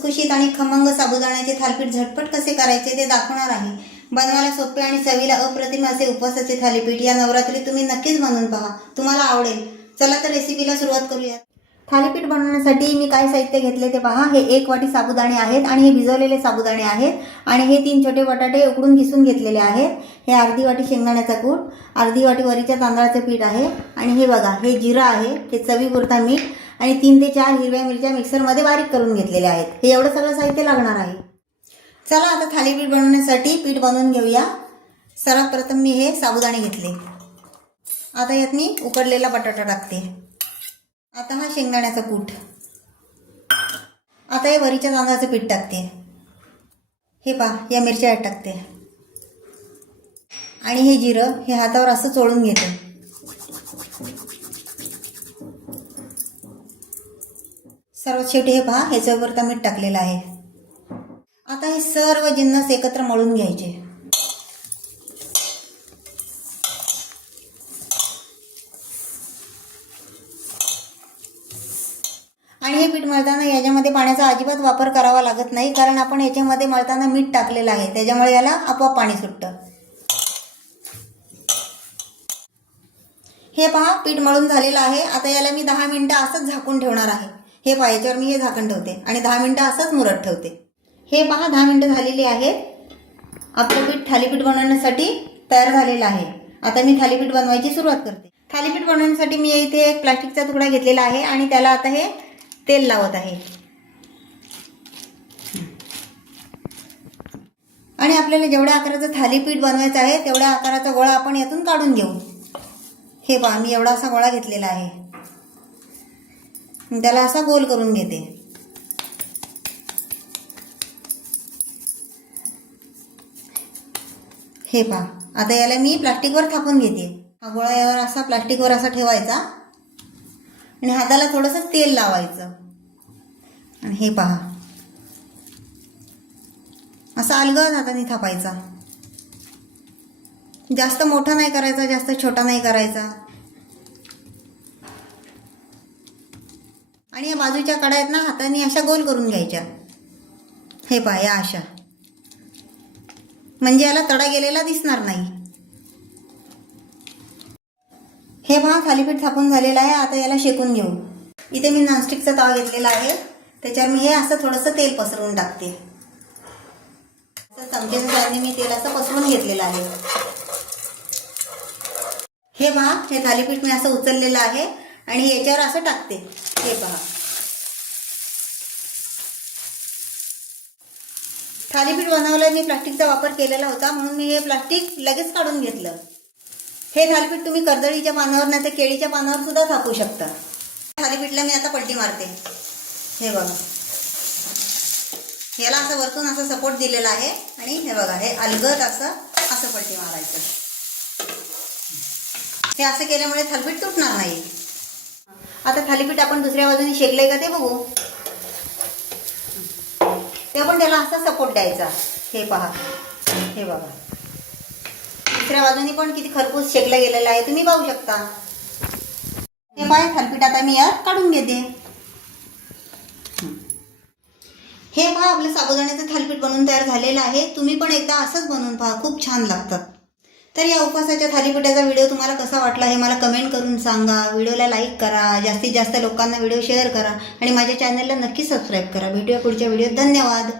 खुसखुशीत आणि खमंग साबुदाण्याचे थालीपीठ झटपट कसे करायचे ते दाखवणार आहे। बनवायला सोपे आणि चवीला अप्रतिम असे उपवासाचे थालीपीठ या नवरात्रीत तुम्ही नक्कीच बनवून पहा, तुम्हाला आवडेल। चला तर रेसिपीला सुरुवात करूया। थालीपीठ बनवण्यासाठी मी काय साहित्य घेतले ते पहा। हे 1 वाटी साबुदाणे आहेत आणि हे भिजवलेले साबुदाणे आहेत आणि हे 3 छोटे बटाटे उकडून किसून घेतलेले आहेत। हे अर्धी वाटी शेंगदाण्याचा कूट, अर्धी वाटी वरीच्या तांदळाचे पीठ आहे आणि हे बघा हे जिरा आहे, हे चवीपुरता मीठ आणि 3 ते 4 हिरव्या मिरच्या मिक्सरमध्ये बारीक करून घेतलेल्या आहेत। हे एवढं सगळं साहित्य लागणार आहे। चला आता थालीपीठ बनवण्यासाठी पीठ बनवून घेऊया। सर्वात प्रथम मी हे साबुदाणे घेतले। आता यात मी उकडलेला बटाटा टाकते। आता हा शेंगदाण्याचा कूट, आता हे वरीच्या तांदळाचं पीठ टाकते। हे पहा या मिरच्या टाकते आणि हे जिरं हे हातावर असं चोळून घेते। सर्वात शेवटी हे पहा हे चवीपुरता मीठ टाकलेलं आहे। आता हे सर्व जिन्नस एकत्र मळून घ्यायचे। आणि हे पीठ मळताना याच्यामध्ये पाण्याचा अजिबात वापर करावा लागत नाही, कारण आपण याच्यामध्ये मळताना मीठ टाकलेलं आहे, त्याच्यामुळे याला आपोआप पाणी सुटतं। हे पहा पीठ मळून झालेलं आहे। आता याला मी 10 मिनिटं असंच झाकून ठेवणार आहे। हे पहा याच्यावर मी हे झाकण ठेवते आणि 10 मिनिटं असंच मुरत ठेवते। हे पहा 10 मिनिटं झालेली आहेत। आपलं पीठ थालीपीठ बनवण्यासाठी तयार झालेलं आहे। आता मी थालीपीठ बनवायची सुरुवात करते। थालीपीठ बनवण्यासाठी मी इथे एक प्लास्टिकचा तुकडा घेतलेला आहे आणि त्याला आता हे तेल लावत आहे आणि आपल्याला जेवढ्या आकाराचं थालीपीठ बनवायचं आहे तेवढ्या आकाराचा गोळा आपण यातून काढून घेऊ। हे पहा मी एवढा असा गोळा घेतलेला आहे, त्याला असा गोल करून घेते। हे पहा आता याला मी प्लास्टिकवर थापून घेते। हा गोळा यावर असा प्लास्टिकवर असा ठेवायचा आणि हाताला थोडंसं तेल लावायचं आणि हे पहा असा अलगद हाताने थापायचा। जास्त मोठा नाही करायचा, जास्त छोटा नाही करायचा। आणि या बाजूच्या कडा आहेत ना हाताने अशा गोल करून घ्यायच्या। हे पहा या अशा, म्हणजे याला तडा गेलेला दिसणार नाही। हे पहा थालीपीठ थापून झालेलं आहे। आता याला शेकून घेऊ। इथे मी नॉनस्टिकचा तवा घेतलेला आहे, त्याच्यावर मी हे असं थोडंसं तेल पसरवून टाकते। चमच्याच्या साहाय्याने मी तेल असं पसरवून घेतलेलं आहे। हे पहा हे थालीपीठ मी असं उचललेलं आहे आणि याच्यावर असं टाकते। हे पहा थालीपीठ बनवायला मी प्लास्टिकचा वापर केलेला होता, म्हणून मी हे प्लास्टिक लगेच काढून घेतलं। हे थालीपीठ तुम्ही कर्दळीच्या पानावर नाही तर केळीच्या पानावर सुद्धा थापू शकता। थालीपीठला मी आता पलटी मारते। हे बघा याला असं वरतून असं सपोर्ट दिलेला आहे आणि हे बघा हे अलगद असं पलटी मारायचं। हे असं केल्यामुळे थालीपीठ तुटणार नाही। आता थालीपीठ आपण दुसऱ्या बाजूने शेकलंय का ते बघू। ते पण त्याला असा सपोर्ट द्यायचा। हे पहा हे बघा दुसऱ्या बाजूने पण किती खरपूस शेकलं गेलेलं आहे, तुम्ही पाहू शकता। हे पहा थालीपीठ आता मी यात काढून घेते। हे पहा आपलं साबुदाण्याचं थालीपीठ बनवून तयार झालेलं आहे। तुम्ही पण एकदा असंच बनवून पहा, खूप छान लागतं। तर या उपवासाच्या थालीपीठाचा व्हिडिओ तुम्हाला कसा वाटला हे मला कमेंट करून सांगा। व्हिडिओला लाईक करा, जास्तीत जास्त लोकांना व्हिडिओ शेअर करा आणि माझ्या चॅनलला नक्की सबस्क्राईब करा। भेटूया पुढच्या व्हिडिओत। धन्यवाद।